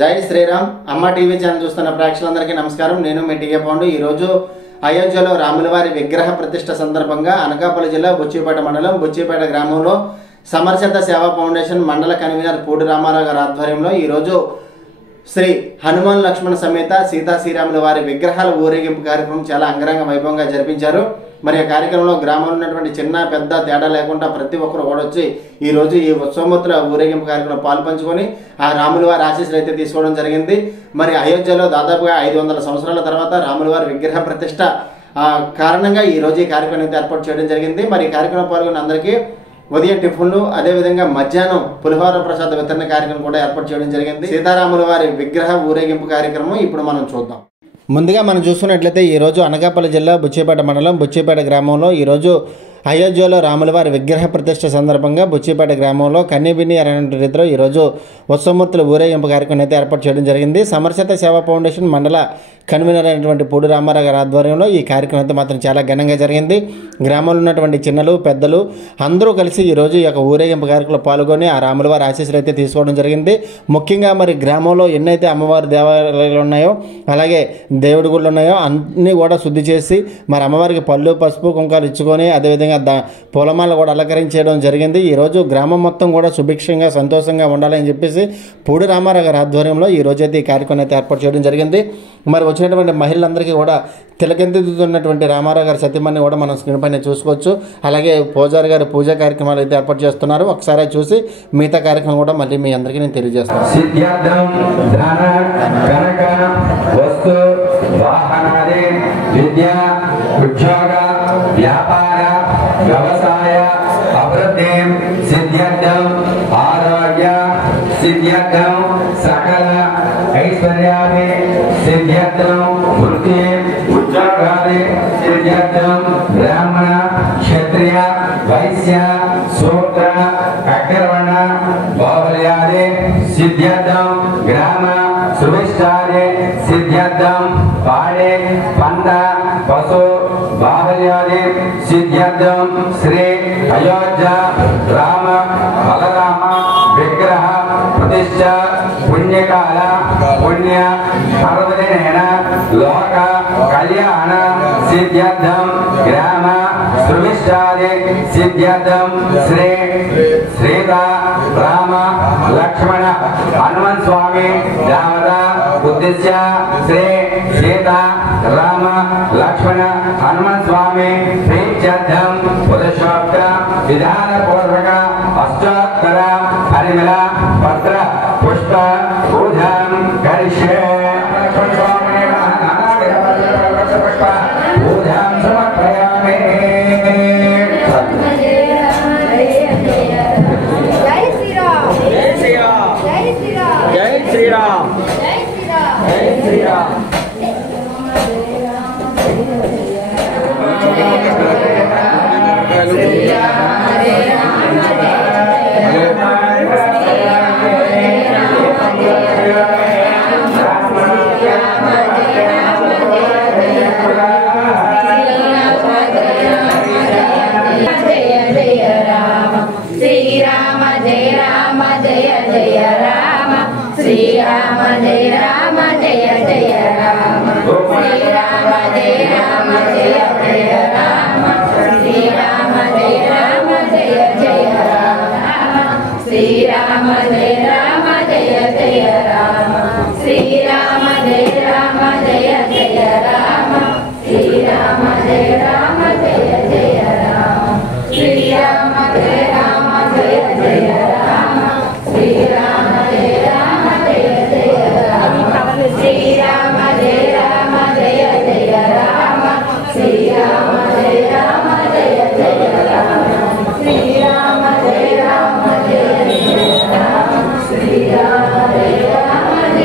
జై శ్రీరామ్. అమ్మ TV channel చూస్తున్న ప్రేక్షకులందరికీ నమస్కారం. నేను మీ టీఏ పౌండు. ఈరోజు అయోధ్యలో రాములవారి విగ్రహ ప్రతిష్ఠ సందర్భంగా అనకాపల్లి జిల్లా బుచ్చిపేట మండలం బుచ్చిపేట గ్రామంలో సమర్శత సేవా ఫౌండేషన్ మండల కన్వీనర్ పూడి రామారావు గారి ఆధ్వర్యంలో ఈరోజు శ్రీ హనుమాన్ లక్ష్మణ సమేత సీతా శ్రీరాముల వారి విగ్రహాల ఊరేగింపు కార్యక్రమం చాలా అంగరంగ వైభవంగా జరిపించారు. మరి ఆ కార్యక్రమంలో గ్రామంలో ఉన్నటువంటి చిన్న పెద్ద తేడా లేకుండా ప్రతి ఒక్కరు కూడా వచ్చి ఈరోజు ఈ ఉత్సవమూర్తుల ఊరేగింపు కార్యక్రమంలో పాల్పంచుకొని ఆ రాముల వారి ఆశీస్సులు అయితే తీసుకోవడం జరిగింది. మరి అయోధ్యలో దాదాపుగా 500 సంవత్సరాల తర్వాత రాముల వారి విగ్రహ ప్రతిష్ట కారణంగా ఈరోజు ఈ కార్యక్రమం అయితే ఏర్పాటు చేయడం జరిగింది. మరి ఈ కార్యక్రమం పాల్గొన్న అందరికీ ఉదయం టిఫిన్లు అదేవిధంగా మధ్యాహ్నం పులిహోర ప్రసాద వితరణ కార్యక్రమం కూడా ఏర్పాటు చేయడం జరిగింది. సీతారాముల వారి విగ్రహ ఊరేగింపు కార్యక్రమం ఇప్పుడు మనం చూద్దాం. ముందుగా మనం చూసుకున్నట్లయితే ఈరోజు అనకాపల్లి జిల్లా బుచ్చిపేట మండలం బుచ్చిపేట గ్రామంలో ఈరోజు అయోధ్యలో రాములవారి విగ్రహ ప్రతిష్ఠ సందర్భంగా బుచ్చిపేట గ్రామంలో కన్నీబిన్ని అనే రీతిలో ఈరోజు ఉత్సవమూర్తుల ఊరేగింపు కార్యక్రమం అయితే ఏర్పాటు చేయడం జరిగింది. సమర్శత సేవా ఫౌండేషన్ మండల కన్వీనర్ అయినటువంటి పూడి రామారావు గారి ఆధ్వర్యంలో ఈ కార్యక్రమం అయితే మాత్రం చాలా ఘనంగా జరిగింది. గ్రామంలో ఉన్నటువంటి చిన్నలు పెద్దలు అందరూ కలిసి ఈరోజు ఈ యొక్క ఊరేగింపు కార్యక్రమంలో పాల్గొని ఆ రాములవారి ఆశీస్సులు అయితే తీసుకోవడం జరిగింది. ముఖ్యంగా మరి గ్రామంలో ఎన్నైతే అమ్మవారి దేవాలయాలు ఉన్నాయో అలాగే దేవుడి గుళ్ళు ఉన్నాయో అన్నీ కూడా శుద్ధి చేసి మరి అమ్మవారికి పళ్ళు పసుపు కుంకాలు ఇచ్చుకొని అదేవిధంగా పూలమాల కూడా అలంకరించడం జరిగింది. ఈరోజు గ్రామం మొత్తం కూడా సుభిక్షంగా సంతోషంగా ఉండాలని చెప్పేసి పూడి రామారావు గారి ఆధ్వర్యంలో ఈ రోజు అయితే ఈ కార్యక్రమం అయితే ఏర్పాటు చేయడం జరిగింది. మరి వచ్చినటువంటి మహిళలందరికీ కూడా తిలకెందుతున్నటువంటి రామారావు గారి సత్యమని కూడా మనం స్క్రీన్ పైన చూసుకోవచ్చు. అలాగే పూజారి గారు పూజా కార్యక్రమాలు అయితే ఏర్పాటు చేస్తున్నారు. ఒకసారి చూసి మిగతా కార్యక్రమం కూడా మళ్ళీ మీ అందరికీ నేను తెలియజేస్తాను. వ్యవసాయ అభివృద్ధి సిద్ధ్యర్థం ఆరోగ్య సిద్ధ్యర్థం సకల ఐశ్వర్యాన్ని సిద్ధ్యర్థం వృత్తి ఉద్యోగాది సిద్ధ్యర్థం బ్రాహ్మణ క్షత్రియ వైశ్య శూద్ర అగ్రవర్ణ బాహుళ్యాది సిద్ధ్యర్థం గ్రామ సువిష్టాది సిద్ధ్యర్థం పాడే పంట పశు బాహుళ్యాది సిద్ధ్యర్థం శ్రీ అయోధ్య రామ బలరామ విగ్రహ ప్రతిష్ఠ పుణ్యకాల పుణ్య పర్వదినేన లోక కళ్యాణ సిద్ధ్యర్థం గ్రామ సువిష్టాది సిద్ధ్యర్థం శ్రీ సీతా రామ లక్ష్మణ హనుమన్ స్వామి దేవత ఉద్దేశ్య శ్రీ సీతా రామ లక్ష్మణ హనుమన్ స్వామి ప్రీత్యర్థం పురుషోక్త విధాన పూర్వక అష్టోత్తర పరిమళ పత్ర పుష్ప పూజం కరిష్యే పూజం సమర్పయామి. జై శ్రీరామ్. జై శ్రీరామ్. జై శ్రీరామ్. జై శ్రీరామ్. జై శ్రీరామ్. జై శ్రీరామ్. శ్రీరామ జయ రామ జయ జయ రామ శ్రీరామ జయ రామ జయ జయ రామ శ్రీరామ జయ రామ జయ జయ రామ శ్రీరామ జయ రామ జయ జయ రామ శ్రీరామ జయ రామ జయ జయ రామ శ్రీరామ జయ రామ జయ జయ రామ శ్రీరామ జయ రామ జయ జయ రామ శ్రీరామ జయ రామ జయ జయ రామ శ్రీరామ జయ రామ జయ జయ రామ శ్రీరామ జయ రామ జయ జయ రామ శ్రీరామ జయ రామ జయ జయ రామ శ్రీరామ జయ రామ జయ జయ రామ శ్రీరామ జయ రామ జయ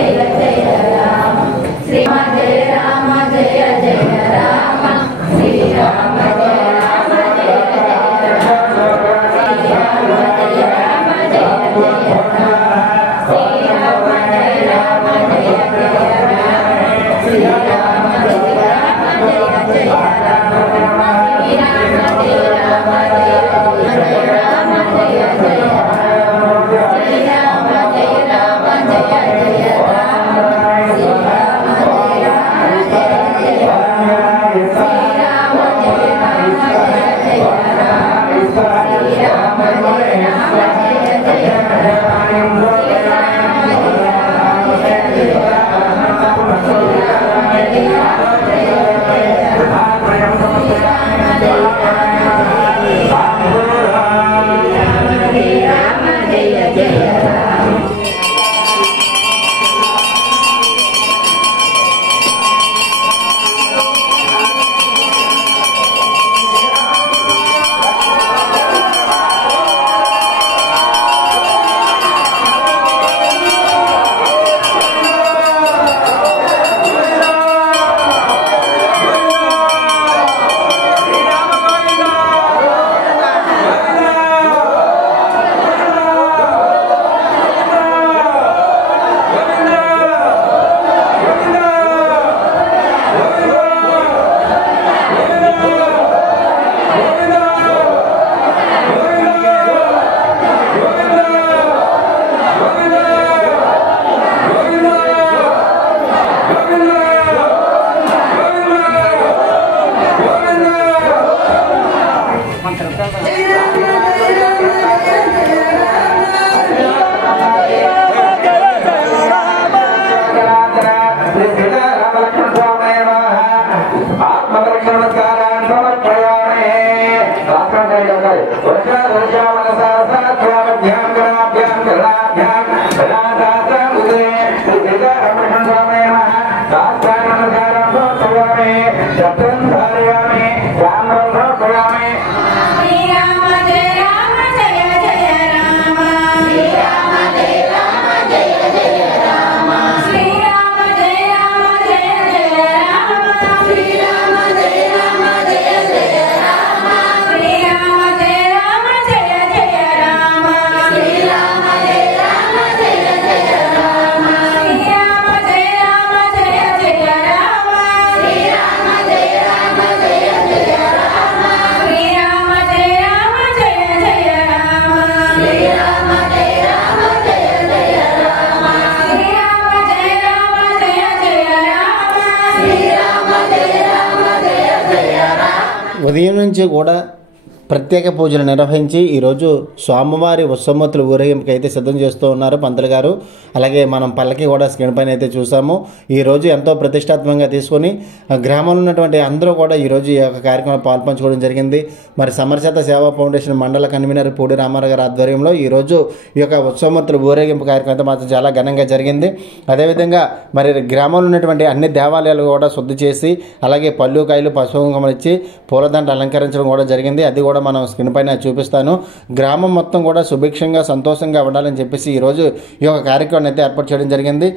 ఉదయం నుంచి కూడా ప్రత్యేక పూజలు నిర్వహించి ఈరోజు స్వామివారి ఉత్సవమూర్తుల ఊరేగింపుకి అయితే సిద్ధం చేస్తూ ఉన్నారు పంతులు గారు. అలాగే మనం పల్లకి కూడా స్క్రీన్ పైన అయితే చూసాము. ఈరోజు ఎంతో ప్రతిష్టాత్మకంగా తీసుకొని గ్రామంలో ఉన్నటువంటి అందరూ కూడా ఈరోజు ఈ యొక్క కార్యక్రమంలో పాల్పంచుకోవడం జరిగింది. మరి సమరచేత సేవా ఫౌండేషన్ మండల కన్వీనర్ పూడి రామారావు గారి ఆధ్వర్యంలో ఈరోజు ఈ యొక్క ఉత్సవమూర్తుల ఊరేగింపు కార్యక్రమం అయితే మాత్రం చాలా ఘనంగా జరిగింది. అదేవిధంగా మరి గ్రామంలో ఉన్నటువంటి అన్ని దేవాలయాలు కూడా శుద్ధి చేసి అలాగే పళ్ళు కాయలు పసుపు కుంకుమలు ఇచ్చి పూలదండ అలంకరించడం కూడా జరిగింది. అది కూడా మనం స్క్రీన్ పైన చూపిస్తాను. గ్రామం మొత్తం కూడా సుభిక్షంగా సంతోషంగా ఉండాలని చెప్పేసి ఈరోజు ఈ యొక్క కార్యక్రమాన్ని అయితే ఏర్పాటు చేయడం జరిగింది.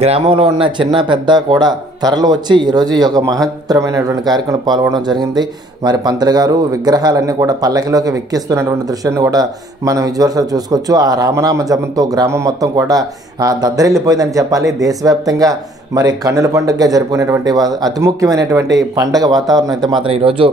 గ్రామంలో ఉన్న చిన్న పెద్ద కూడా తరలు వచ్చి ఈరోజు ఈ యొక్క మహత్తరమైనటువంటి కార్యక్రమంలో పాల్గొనడం జరిగింది. మరి పంతులు గారు విగ్రహాలన్నీ కూడా పల్లకిలోకి వెక్కిస్తున్నటువంటి దృశ్యాన్ని కూడా మనం విజువల్స్లో చూసుకోవచ్చు. ఆ రామనామ జపంతో గ్రామం మొత్తం కూడా దద్దరిల్లిపోయిందని చెప్పాలి. దేశవ్యాప్తంగా మరి కన్నుల పండుగగా జరుపుకునేటువంటి అతి ముఖ్యమైనటువంటి పండగ వాతావరణం అయితే మాత్రం ఈరోజు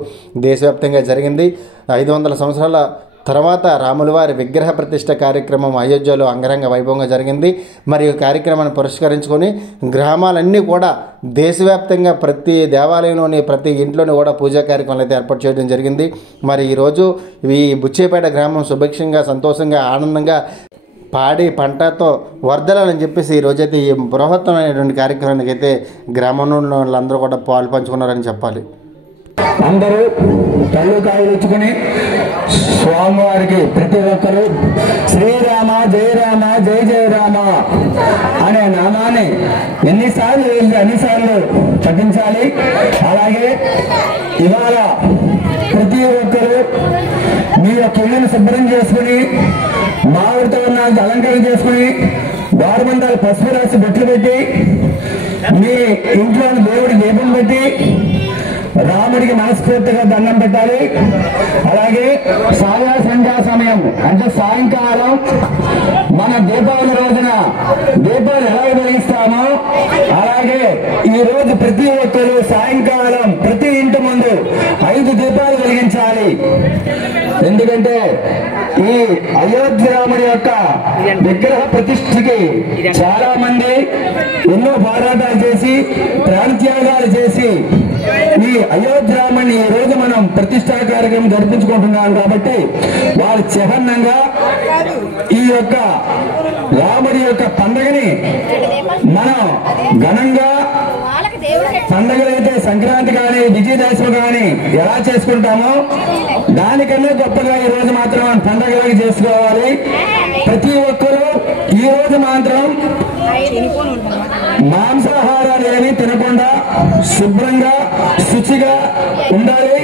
దేశవ్యాప్తంగా జరిగింది. 500 సంవత్సరాల తర్వాత రాములవారి విగ్రహ ప్రతిష్ట కార్యక్రమం అయోధ్యలో అంగరంగ వైభవంగా జరిగింది. మరి ఈ కార్యక్రమాన్ని పురస్కరించుకొని గ్రామాలన్నీ కూడా దేశవ్యాప్తంగా ప్రతి దేవాలయంలోని ప్రతి ఇంట్లోని కూడా పూజా కార్యక్రమాలు అయితే ఏర్పాటు చేయడం జరిగింది. మరి ఈరోజు ఈ బుచ్చేపేట గ్రామం సుభిక్షంగా సంతోషంగా ఆనందంగా పాడి పంటతో వర్ధలాలని చెప్పేసి ఈరోజైతే ఈ బృహత్తమైనటువంటి కార్యక్రమానికి అయితే గ్రామంలో వాళ్ళందరూ కూడా పాలు పంచుకున్నారని చెప్పాలి. అందరూ కళ్ళు కాయలు ఇచ్చుకుని స్వామివారికి ప్రతి ఒక్కరు శ్రీరామ జయ రామ జయ జయ రామ అనే నామాన్ని ఎన్నిసార్లు అన్నిసార్లు పఠించాలి. అలాగే ఇవాళ ప్రతి ఒక్కరు మీ యొక్క ఇళ్ళను శుభ్రం చేసుకుని మామిడితో అలంకరణ చేసుకుని ద్వారబంధాలు పసుపు రాసి బొట్లు పెట్టి మీ ఇంట్లో దేవుడికి దీపం పెట్టి రాముడికి మనస్ఫూర్తిగా దండం పెట్టాలి. అలాగే సంధ్యా సమయం అంటే సాయంకాలం మన దీపావళి రోజున దీపాలు ఎలా వెలిగిస్తామో అలాగే ఈ రోజు ప్రతి ఒక్కరు సాయంకాలం ప్రతి ఇంటి ముందు 5 దీపాలు వెలిగించాలి. ఎందుకంటే ఈ అయోధ్య రాముడి యొక్క విగ్రహ ప్రతిష్ఠకి చాలా మంది ఎన్నో పోరాటాలు చేసి ప్రాణత్యాగాలు చేసి ఈ అయోధ్య రాముడిని ఈ రోజు మనం ప్రతిష్టా కార్యక్రమం జరిపించుకుంటున్నాం. కాబట్టి వారి చిహ్నంగా ఈ యొక్క రాముడి యొక్క పండుగని మనం ఘనంగా పండుగలైతే సంక్రాంతి కానీ విజయదశమి కానీ ఎలా చేసుకుంటామో దానికన్నా గొప్పగా ఈ రోజు మాత్రం పండుగలాగా చేసుకోవాలి. ప్రతి ఒక్కరూ ఈ రోజు మాత్రం మాంసాహారాలు ఏమీ తినకుండా శుభ్రంగా శుచిగా ఉండాలి.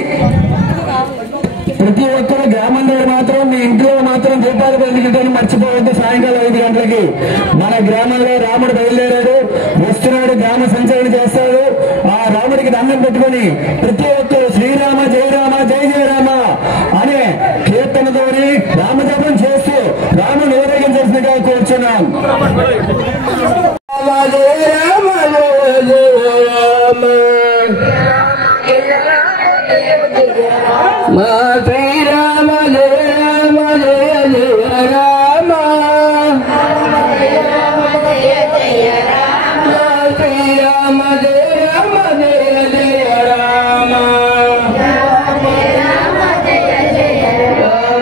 ప్రతి ఒక్కరు గ్రామం దగ్గర మాత్రం మీ ఇంట్లో మాత్రం దీపాలు వెలిగించడం మర్చిపోవద్దు. సాయంకాలం 5 గంటలకి మన గ్రామంలో రాముడు బయలుదేరాడు, వస్తున్నాడు, గ్రామ సంచలన చేస్తాడు. ఆ రాముడికి దండం పెట్టుకుని ప్రతి ఒక్కరు శ్రీరామ జయ రామ జయ జయ రామ అనే కీర్తనతోని రామజపం చేస్తూ రాముని ఊరేగించాల్సిందిగా కూర్చున్నాం. మా శ్రీరామ జయ రామ జయ జయ రామ మా శ్రీరామ జయ రామ జయ జయ రామ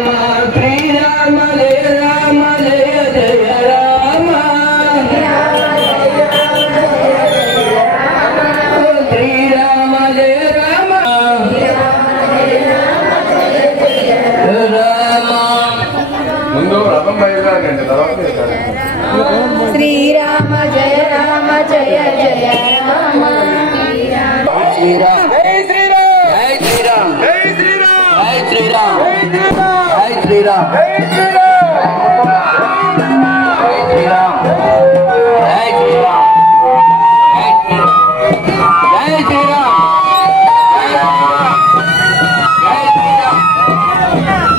మా శ్రీరామ జయ రామ జయ జయ రామ శ్రీరామ జయ జయ రామ శ్రీరామ జై శ్రీరామ్ జై శ్రీరామ్ జై శ్రీరామ్ జై శ్రీరామ్ జై శ్రీరామ్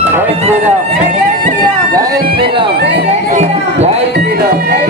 జై శ్రీరామ్ జై శ్రీరామ్ జై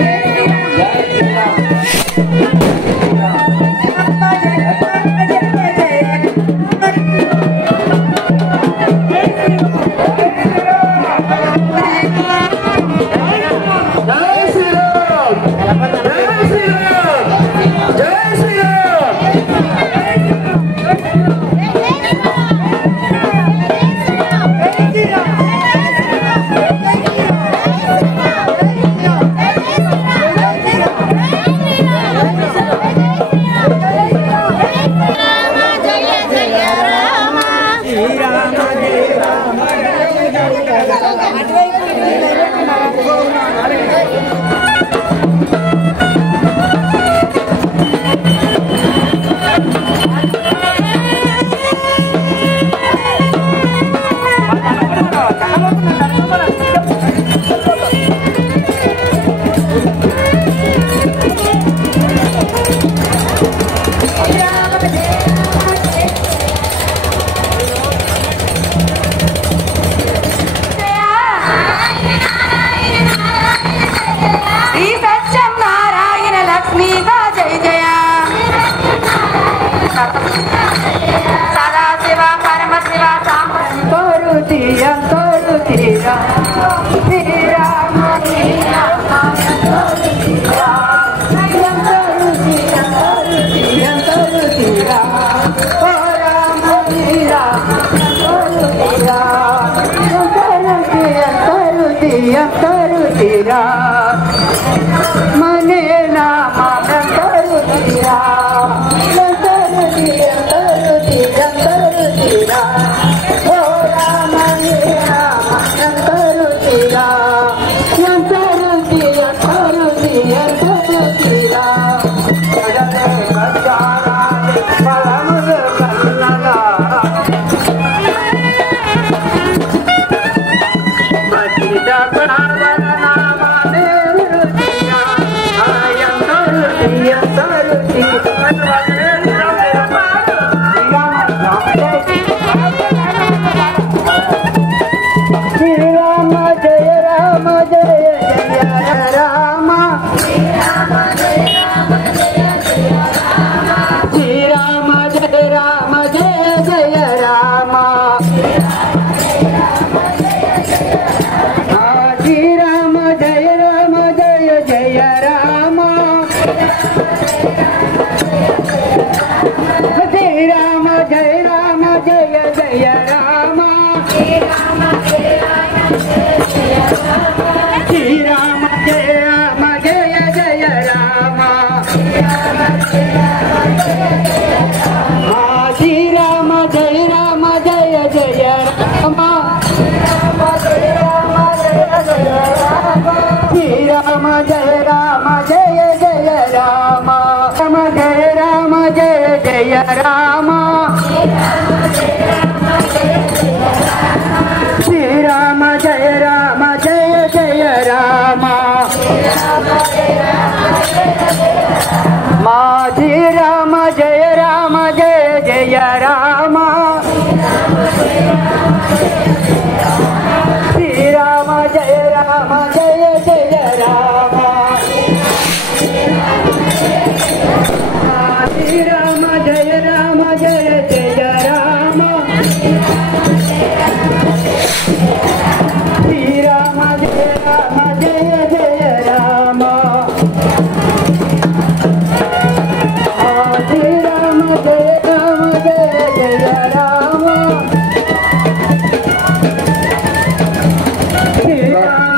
శ్రీరామ్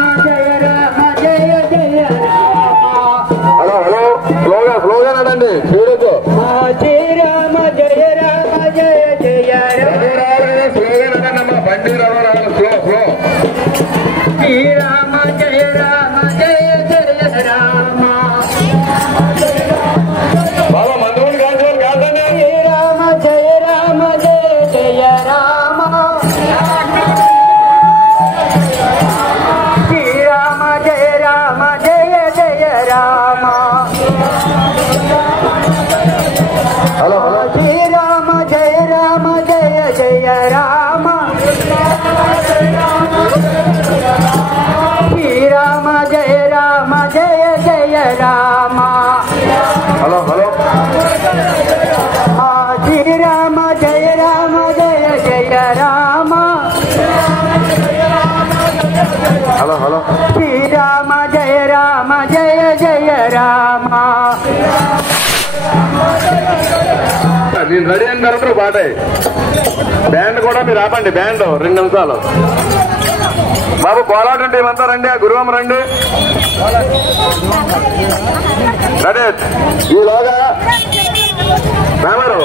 శ్రీరామ జయ రామ జయ జయ రామ హలో హలో. శ్రీరామ జయ రామ జయ జయ రామ, శ్రీరామ జయ రామ జయ జయ రామ. Hello hello. శ్రీరామ జయ రామ జయ జయ రామ, హలో హలో. శ్రీరామ జయ రామ జయ జయ రామ. నేను రెడీ అయిన తర్వాత పాట బ్యాండ్ కూడా మీరు ఆపండి. బ్యాండ్ 2 నిమిషాలు. బాబు కోలాటం టీం అంతా రండి, ఆ గురువం రండి. రెడీ. ఈలోగా రామారు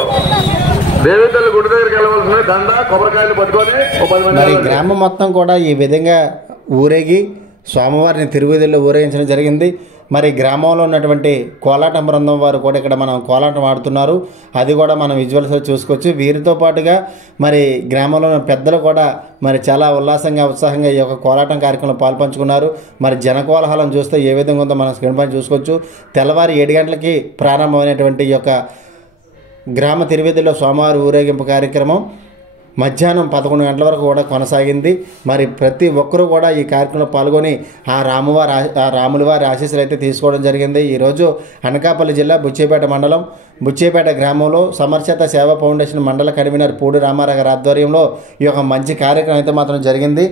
దేవితల్లి గుడి దగ్గరికి వెళ్ళవలసిన దండ కొబ్బరికాయలు పట్టుకొని మరి గ్రామం మొత్తం కూడా ఈ విధంగా ఊరేగి స్వామివారిని తిరుగుదల్లో ఊరేగించడం జరిగింది. మరి గ్రామంలో ఉన్నటువంటి కోలాటం బృందం వారు కూడా ఇక్కడ మనం కోలాటం ఆడుతున్నారు. అది కూడా మనం విజువల్స్లో చూసుకోవచ్చు. వీరితో పాటుగా మరి గ్రామంలో ఉన్న పెద్దలు కూడా మరి చాలా ఉల్లాసంగా ఉత్సాహంగా ఈ యొక్క కోలాటం కార్యక్రమంలో పాల్పంచుకున్నారు. మరి జనకోలాహలం చూస్తే ఏ విధంగా ఉందో మనం స్క్రీన్ పైన చూసుకోవచ్చు. తెల్లవారి 7 గంటలకి ప్రారంభమైనటువంటి ఈ యొక్క గ్రామ తిరువేదిలో స్వామివారి ఊరేగింపు కార్యక్రమం మధ్యాహ్నం 11 గంటల వరకు కూడా కొనసాగింది. మరి ప్రతి ఒక్కరూ కూడా ఈ కార్యక్రమంలో పాల్గొని ఆ రాముల వారి ఆశీస్సులు అయితే తీసుకోవడం జరిగింది. ఈరోజు అనకాపల్లి జిల్లా బుచ్చేపేట మండలం బుచ్చేపేట గ్రామంలో సమర్చేత సేవా ఫౌండేషన్ మండల కన్వీనర్ పూడి రామారావు గారి ఆధ్వర్యంలో ఈ యొక్క మంచి కార్యక్రమం అయితే మాత్రం జరిగింది.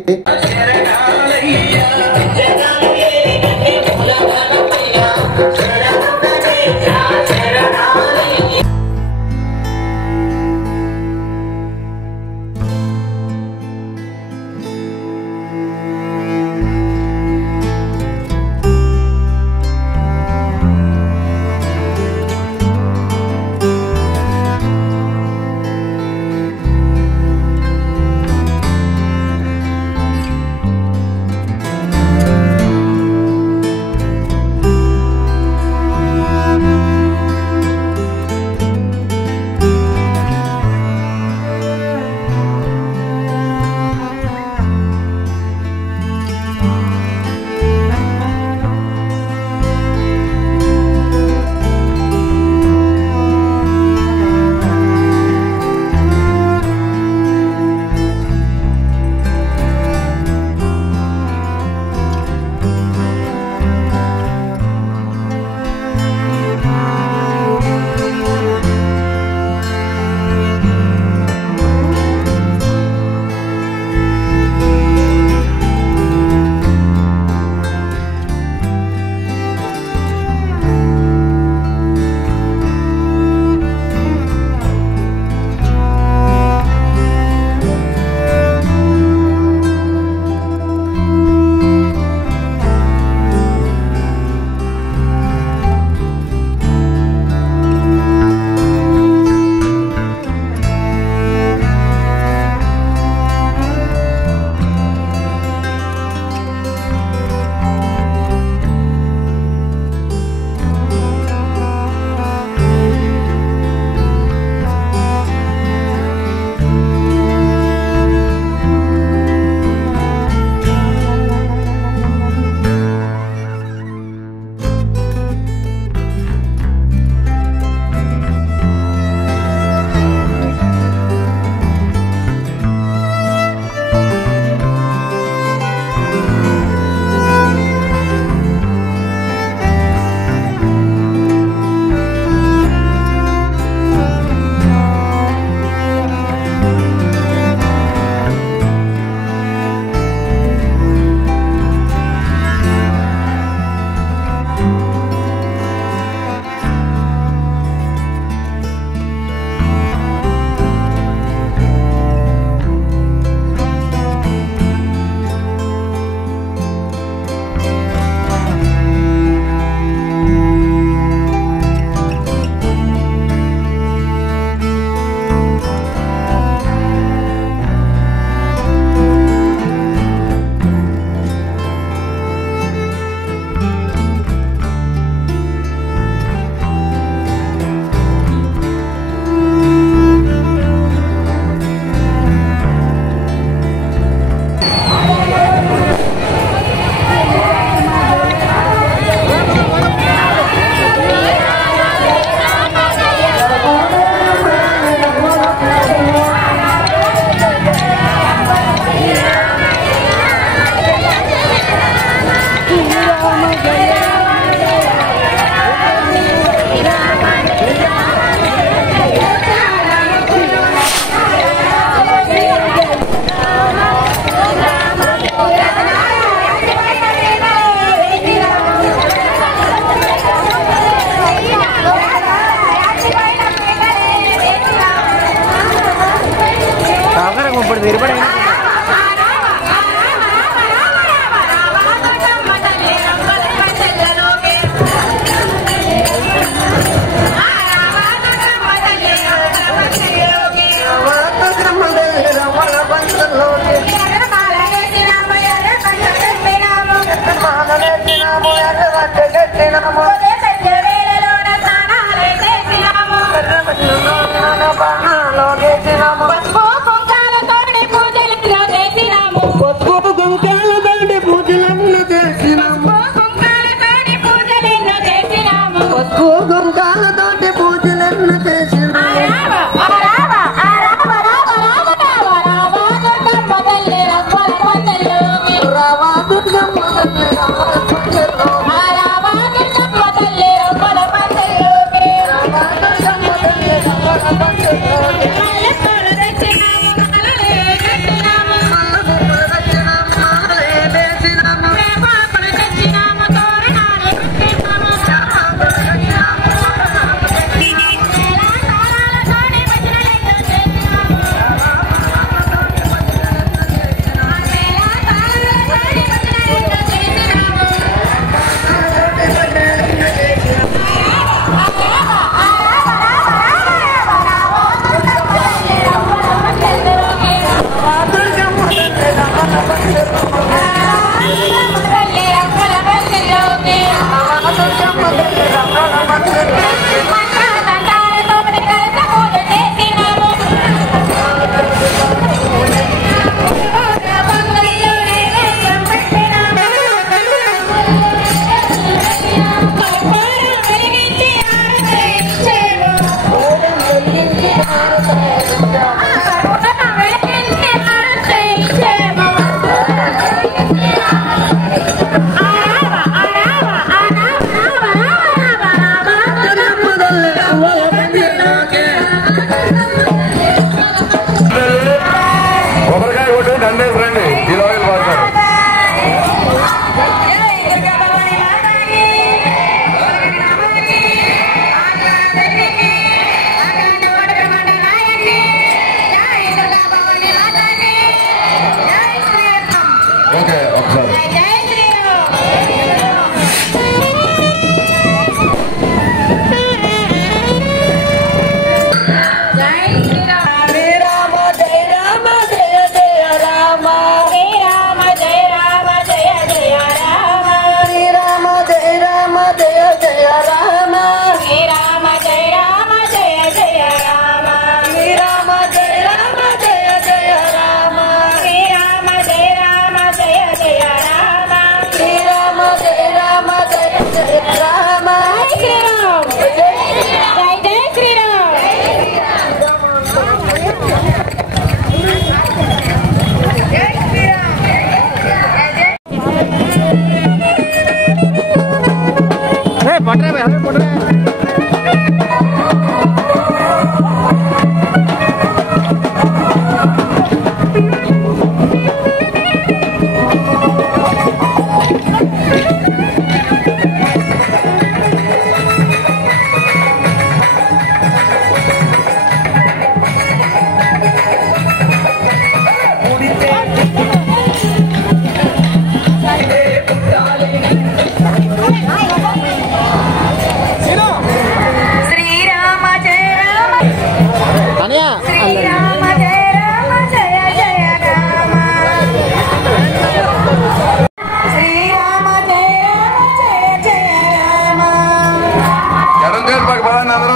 పదండి అందరూ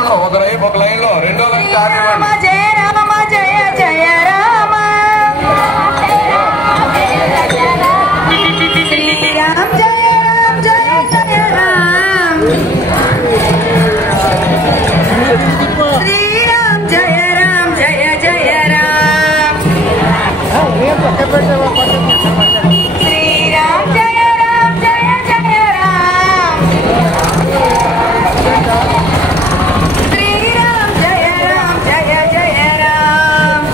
ఒక లైన్ లో రెండో లైన్ స్టార్ట్ ఇవ్వండి. జయ రామ జయ జయ రామ శ్రీరామ్ జయ రామ్ జయ జయ రామ్ శ్రీరామ్ జయ రామ్ జయ జయ రామ్ శ్రీరామ్ జయ రామ్ జయ జయ రామ్ శ్రీరామ్ జయ రామ్ జయ జయ రామ్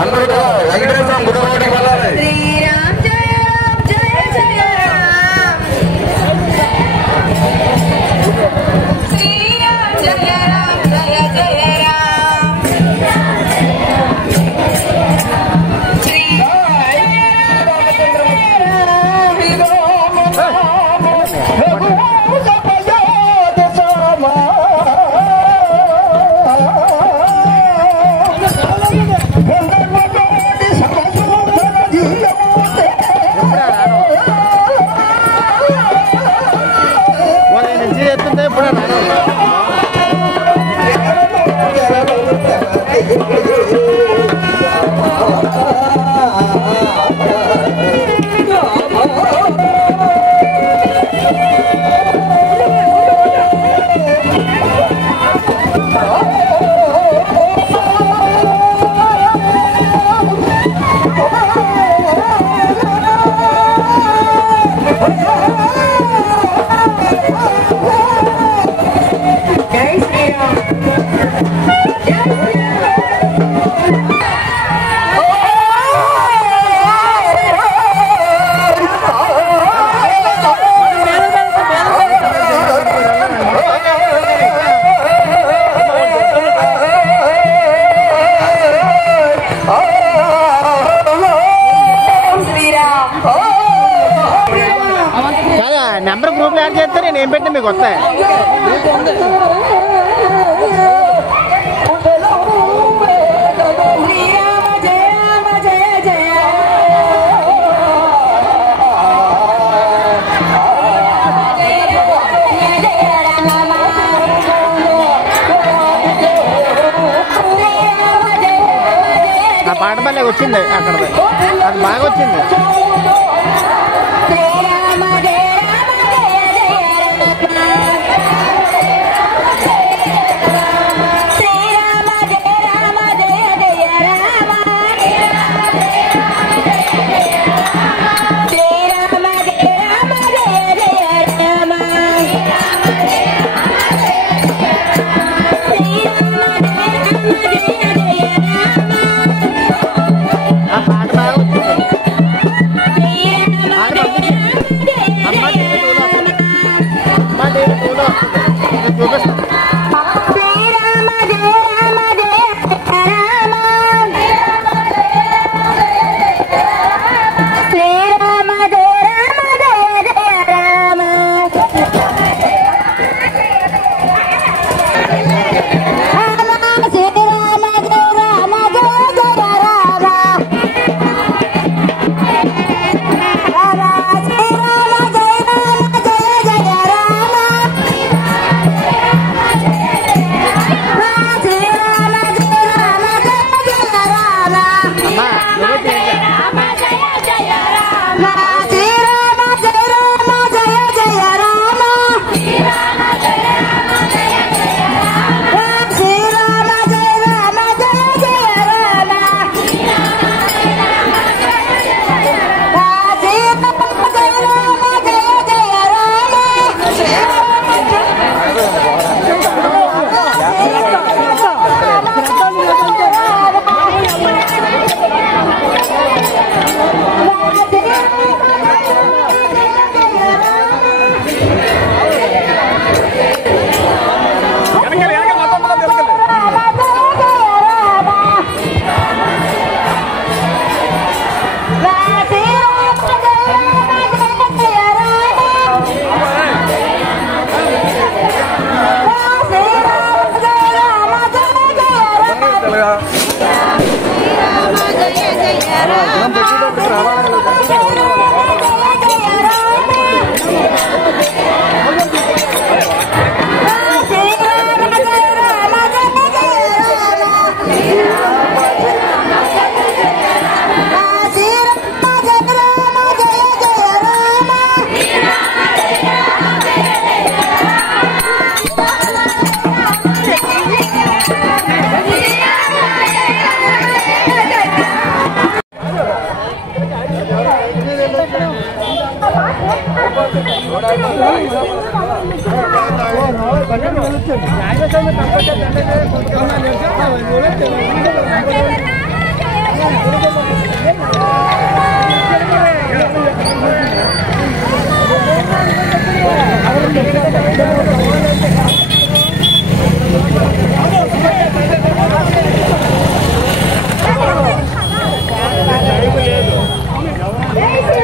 అందరూ వెంకటేశ్వరం గుడికి వెళ్ళాలి. శ్రీరామ్ జయ రామ్ జయ జయ రామ్ శ్రీరామ్ జయ రామ్ జయ జయ రామ్ నుంచి ఎత్తుంటే ఇప్పుడు జై శ్రీరామ్ జై నెంబర్ గ్రూప్ లో యాడ్ చేస్తే నేను ఏం పెట్టినా మీకు వస్తాయి. శ్రీరామ జయ రామ జయ జయ ఆ పాట మళ్ళీ వచ్చింది అక్కడ, అది బాగా వచ్చింది. శ్రీరామ జయ రామ జయ జయ శ్రీరామ జయ రామ జయ జయ రామ శ్రీరామ జయ రామ జయ జయ రామ ఆ పాట బాగా వచ్చింది.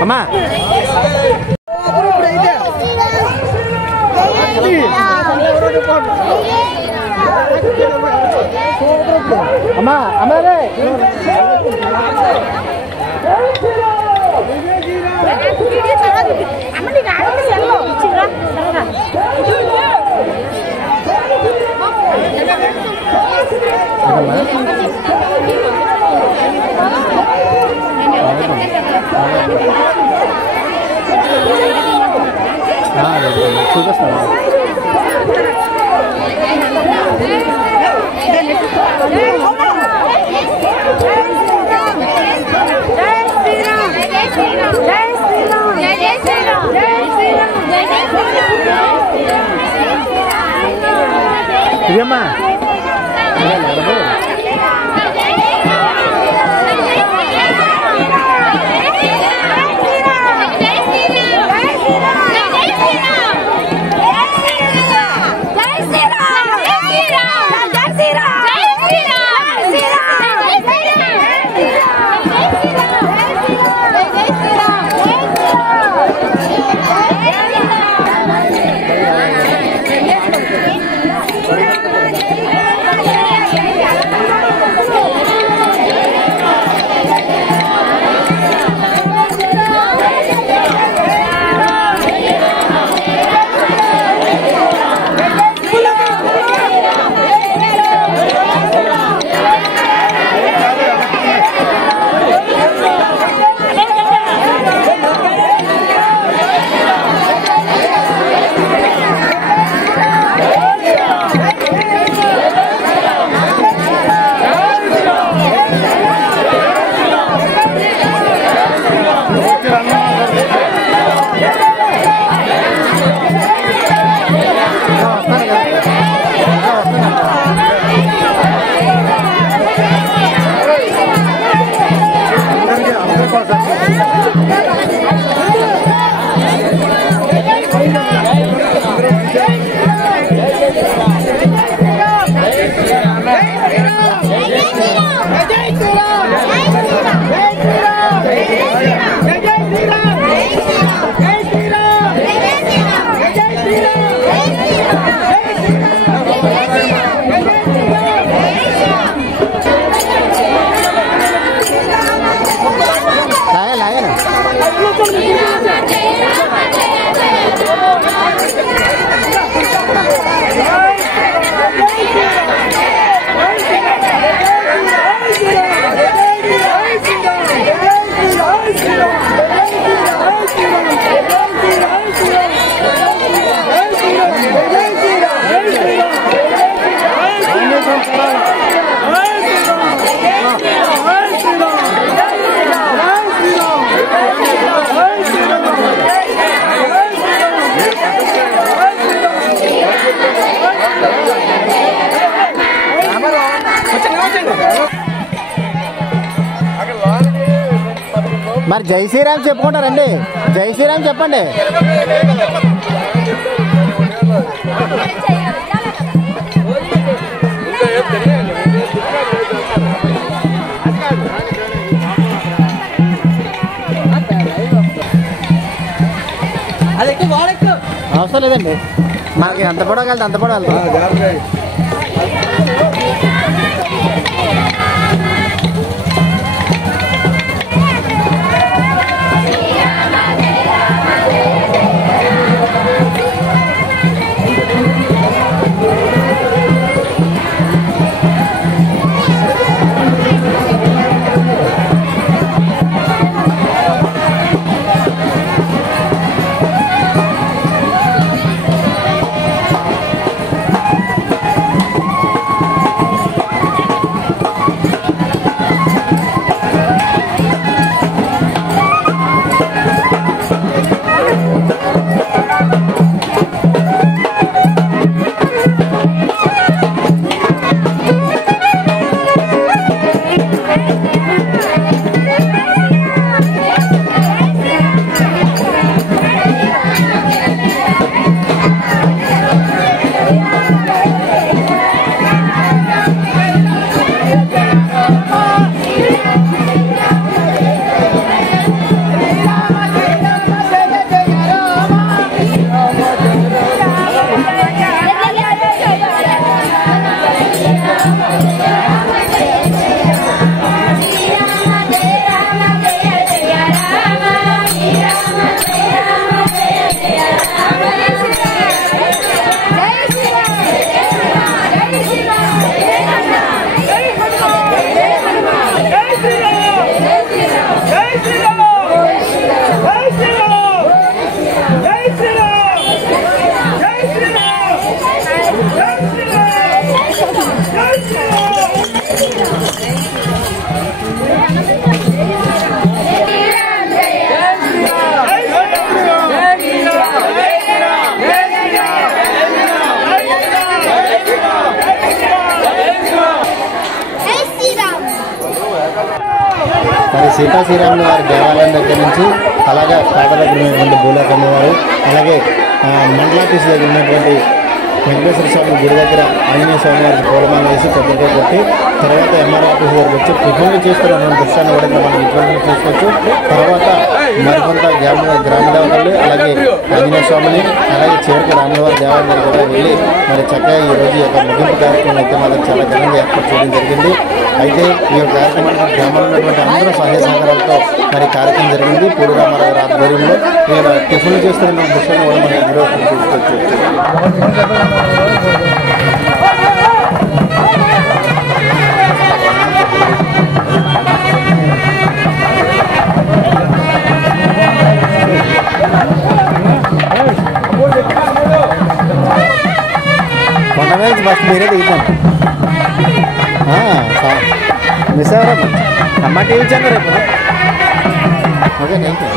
అమ్మా అమ్మా అమ్మారే చూపిస్తాను ఇదమ్మా మరి జై శ్రీరామ్ చెప్పుకుంటారండి. జై శ్రీరామ్ చెప్పండి. అవసరం లేదండి, మనకి ఎంత పొడవగలదు అంత పొడవగలదు. మరి సీతా శ్రీరాముల వారి దేవాలయం దగ్గర నుంచి అలాగే పేట దగ్గర ఉన్నటువంటి భూలోకమ్మ వారు, అలాగే మండలాఫీస్ దగ్గర ఉన్నటువంటి వెంకటేశ్వర స్వామి గుడి దగ్గర ఆంజనేయ స్వామి వారికి పూలమాల వేసి కొద్దిగా కొట్టి తర్వాత ఎంఆర్ఓ ఆఫీస్ దగ్గరికి వచ్చి టిఫిన్లు చేస్తున్నటువంటి దృశ్యాన్ని కూడా మనం విజువల్గా చూసుకోవచ్చు. తర్వాత మరికొంత గ్రామ దేవతలు అలాగే ఆంజనేయ స్వామిని అలాగే చివరికి రాములవారి దేవాలయం దగ్గర కూడా వెళ్ళి మరి చక్కగా ఈరోజు యొక్క ముగింపు కార్యక్రమం అయితే మాత్రం చాలా ఘనంగా ఏర్పాటు చేయడం జరిగింది. అయితే ఈ యొక్క కార్యక్రమానికి గ్రామంలో ఉన్నటువంటి అందరూ సహాయ సహకారాలతో మరి కార్యక్రమం జరిగింది. పూడి రామారావు గారి ఆధ్వర్యంలో నేను టిఫిన్లు చేస్తున్న దృశ్యాన్ని కూడా మనం ఈరోజు చూసుకోవచ్చు. కొండమీద బస్ మీరే దిగుతాం. మిస్ అవ్వరా అమ్మ టీవీ ఛానల్ రేపు. Okay thank you.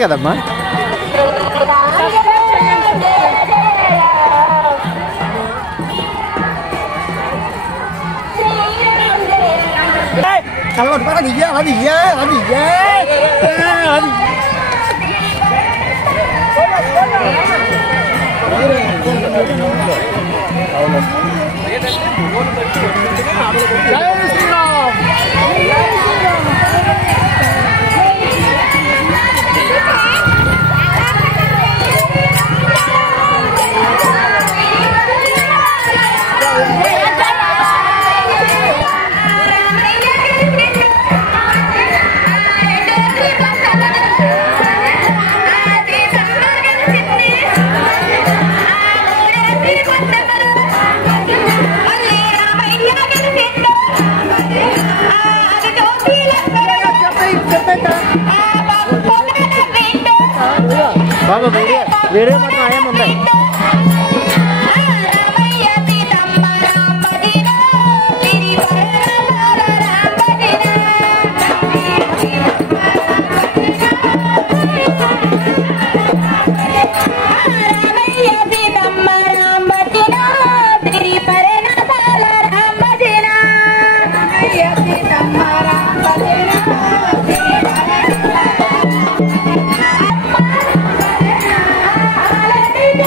కదమ్మా బాబా వీడియో మాత్రం ఏముంది Hallelujah.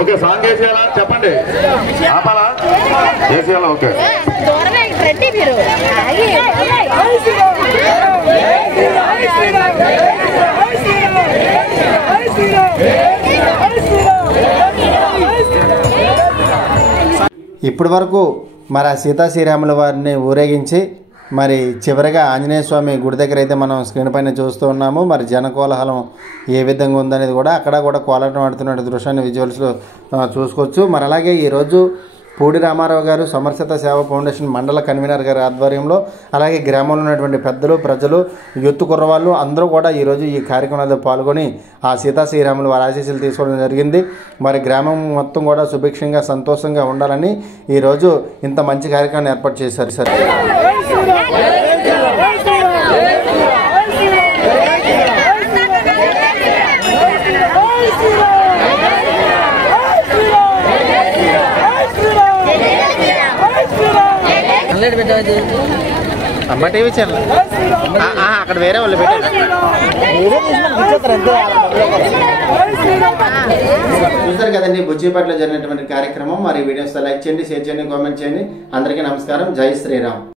ఓకే సాంగ్ వేసేయాలా చెప్పండి ఆపాలా వేసేయాలా ఓకే ఇప్పటి వరకు మరి ఆ సీతా శ్రీరాముల వారిని ఊరేగించి మరి చివరిగా ఆంజనేయ స్వామి గుడి దగ్గర అయితే మనం స్క్రీన్ పైన చూస్తూ ఉన్నాము. మరి జనకోలాహలం ఏ విధంగా ఉందనేది కూడా అక్కడ కూడా కోలాటం ఆడుతున్న దృశ్యాన్ని విజువల్స్లో చూసుకోవచ్చు. మరి అలాగే ఈరోజు పూడి రామారావు గారు సమర్శత సేవా ఫౌండేషన్ మండల కన్వీనర్ గారి ఆధ్వర్యంలో అలాగే గ్రామంలో ఉన్నటువంటి పెద్దలు ప్రజలు యూత్ కుర్రవాళ్ళు అందరూ కూడా ఈరోజు ఈ కార్యక్రమంలో పాల్గొని ఆ సీతా శ్రీరాములు వారి ఆశీస్సులు తీసుకోవడం జరిగింది. మరి గ్రామం మొత్తం కూడా సుభిక్షంగా సంతోషంగా ఉండాలని ఈరోజు ఇంత మంచి కార్యక్రమాన్ని ఏర్పాటు చేశారు సార్. అమ్మ టీవీ ఛానల్ అక్కడ వేరే వాళ్ళు పెట్టారు. చూసారు కదండి బుచ్చిపేటలో జరిగినటువంటి కార్యక్రమం. మరి వీడియోస్ లైక్ చేయండి, షేర్ చేయండి, కామెంట్ చేయండి. అందరికీ నమస్కారం. జై శ్రీరామ్.